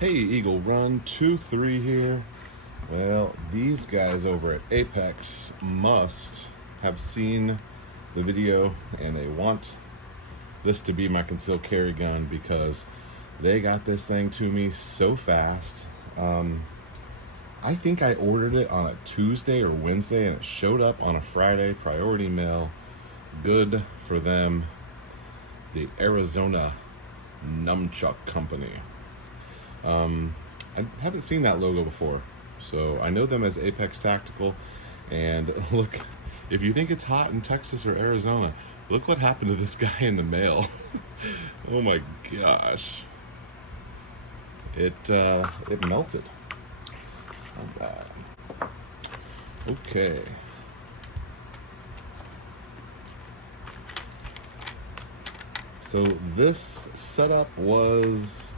Hey, Eagle Run 23 here. Well, these guys over at Apex must have seen the video and they want this to be my concealed carry gun because they got this thing to me so fast. I think I ordered it on a Tuesday or Wednesday and it showed up on a Friday, priority mail. Good for them. The Arizona Nunchuck Company. I haven't seen that logo before, so I know them as Apex Tactical. And look, if you think it's hot in Texas or Arizona, look what happened to this guy in the mail. Oh my gosh, it melted. Not bad. Okay. So this setup was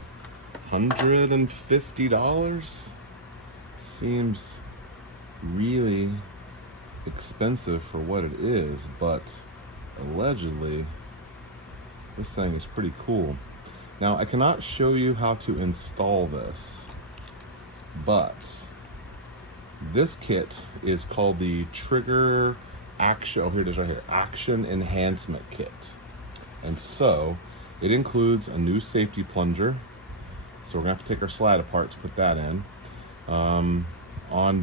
$150. Seems really expensive for what it is, but allegedly this thing is pretty cool. Now I cannot show you how to install this, but this kit is called the Trigger Action, oh here it is right here, Action Enhancement Kit. And so it includes a new safety plunger. So we're gonna have to take our slide apart to put that in. On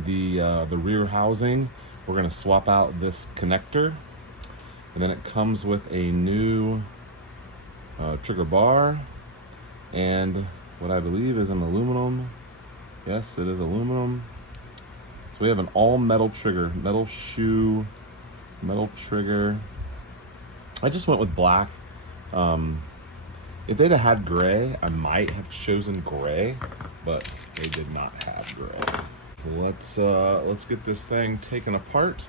the rear housing, we're gonna swap out this connector, and then it comes with a new trigger bar and what I believe is an aluminum. Yes, it is aluminum. So we have an all metal trigger, metal shoe, metal trigger. I just went with black. If they'd have had gray, I might have chosen gray, but they did not have gray. Let's get this thing taken apart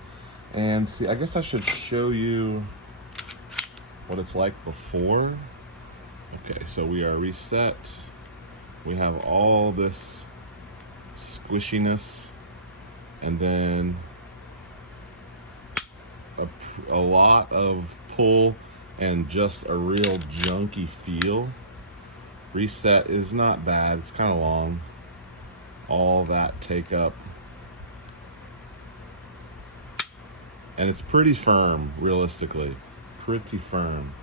and see. I guess I should show you what it's like before. Okay, so we are reset. We have all this squishiness, and then a lot of pull and just a real junky feel. Reset is not bad, it's kind of long. All that take up. And it's pretty firm, realistically. Pretty firm.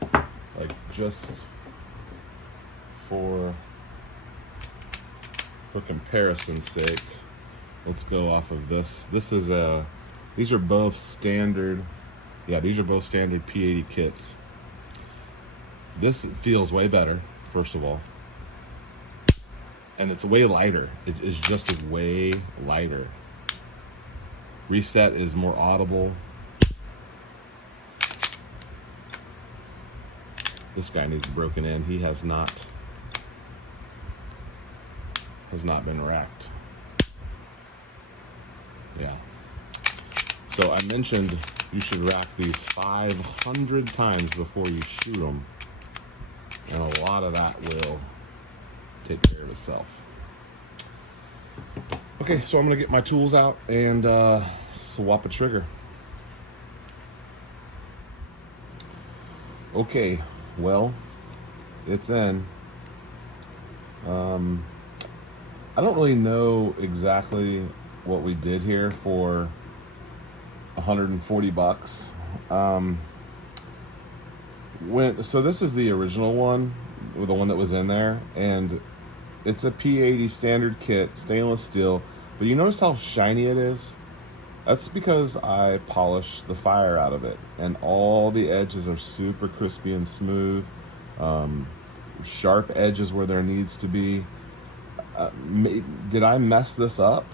Like just for comparison's sake, let's go off of this. This is these are both standard, yeah, these are both standard P80 kits. This feels way better, first of all. And it's way lighter. It is just way lighter. Reset is more audible. This guy needs broken in. He has not been racked. Yeah. So I mentioned you should rack these 500 times before you shoot them. And a lot of that will take care of itself. Okay, so I'm gonna get my tools out and swap a trigger. Okay, well, it's in. I don't really know exactly what we did here for 140 bucks. So this is the original one, the one that was in there, and it's a P80 standard kit, stainless steel, but you notice how shiny it is? That's because I polished the fire out of it, and all the edges are super crispy and smooth, sharp edges where there needs to be. Did I mess this up?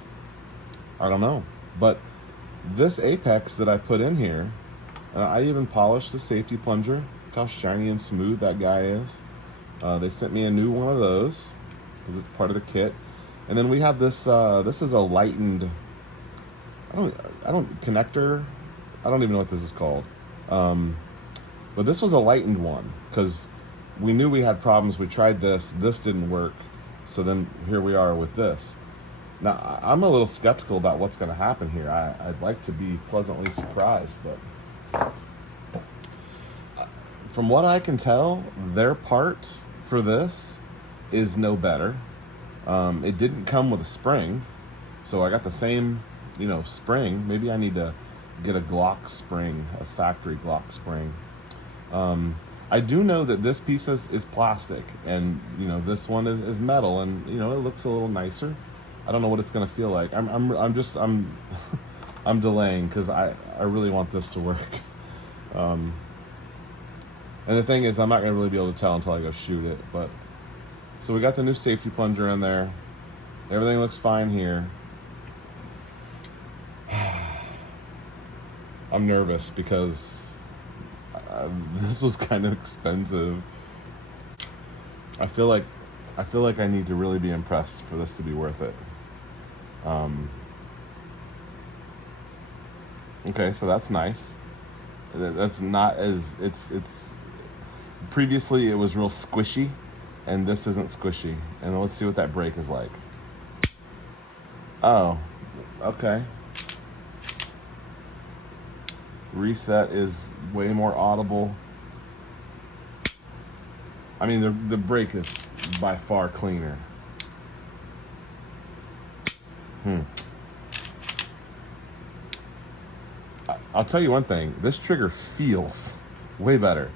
I don't know, but this Apex that I put in here, I even polished the safety plunger. Look how shiny and smooth that guy is. They sent me a new one of those because it's part of the kit. And then we have this. This is a lightened. I don't connector. I don't even know what this is called. But this was a lightened one because we knew we had problems. We tried this. This didn't work. So then here we are with this. Now I'm a little skeptical about what's going to happen here. I'd like to be pleasantly surprised, but from what I can tell, their part for this is no better. It didn't come with a spring, so I got the same, spring. Maybe I need to get a Glock spring, a factory Glock spring. I do know that this piece is plastic, and this one is metal, and it looks a little nicer. I don't know what it's gonna feel like. I'm I'm delaying because I really want this to work. And the thing is, I'm not gonna really be able to tell until I go shoot it. But so we got the new safety plunger in there. Everything looks fine here. I'm nervous because this was kind of expensive. I feel like I need to really be impressed for this to be worth it. Okay, so that's nice. That's not as it's previously it was real squishy, and this isn't squishy. And let's see what that break is like. Oh, okay. Reset is way more audible. I mean, the break is by far cleaner. I'll tell you one thing. This trigger feels way better.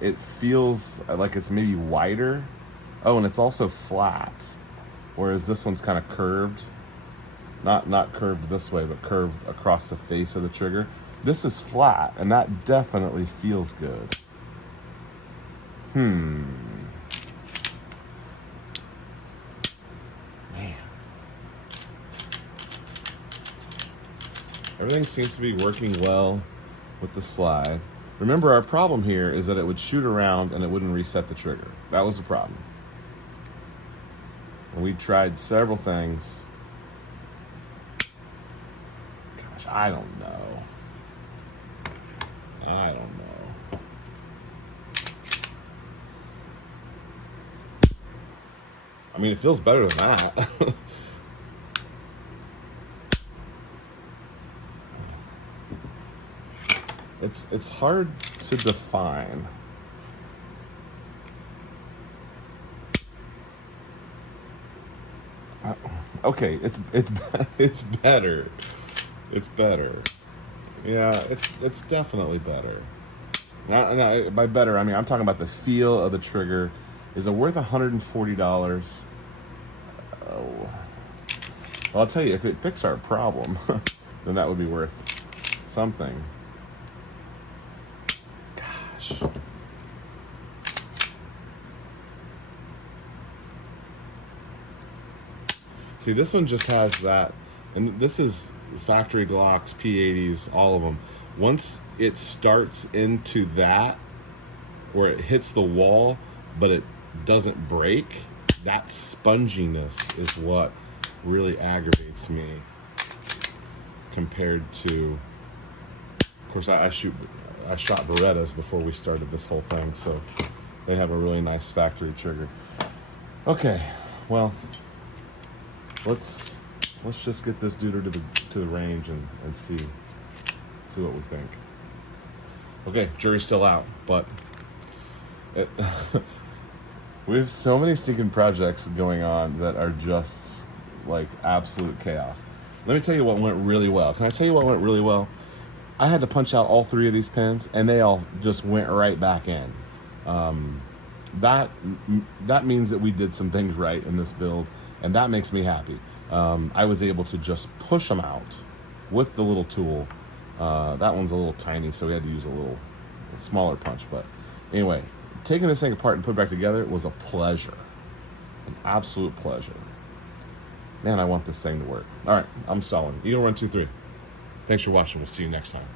It feels like it's maybe wider. Oh, and it's also flat. Whereas this one's kind of curved. Not curved this way, but curved across the face of the trigger. This is flat, and that definitely feels good. Man. Everything seems to be working well with the slide. Remember, our problem here is that it would shoot around and it wouldn't reset the trigger. That was the problem. And we tried several things. Gosh, I don't know. I mean, it feels better than that. It's hard to define. Okay, it's better. It's better. Yeah, it's definitely better. By better, I mean I'm talking about the feel of the trigger. Is it worth $140? Oh. Well, I'll tell you, if it fixed our problem, then that would be worth something. Gosh. See, this one just has that, and this is factory Glocks, P80s, all of them. Once it starts into that, where it hits the wall, but it doesn't break, that sponginess is what really aggravates me compared to, of course, I shot Berettas before we started this whole thing, so they have a really nice factory trigger. Okay, well, let's just get this dude to the range and see what we think. Okay, jury's still out, but we have so many stinking projects going on that are just like absolute chaos. Let me tell you what went really well. Can I tell you what went really well? I had to punch out all 3 of these pins, and they all just went right back in. That means that we did some things right in this build, and that makes me happy. I was able to just push them out with the little tool. That one's a little tiny, so we had to use a smaller punch. But anyway, taking this thing apart and put it back together was a pleasure, an absolute pleasure. Man, I want this thing to work. All right, I'm stalling. Eagle 1, 2, 3. Thanks for watching. We'll see you next time.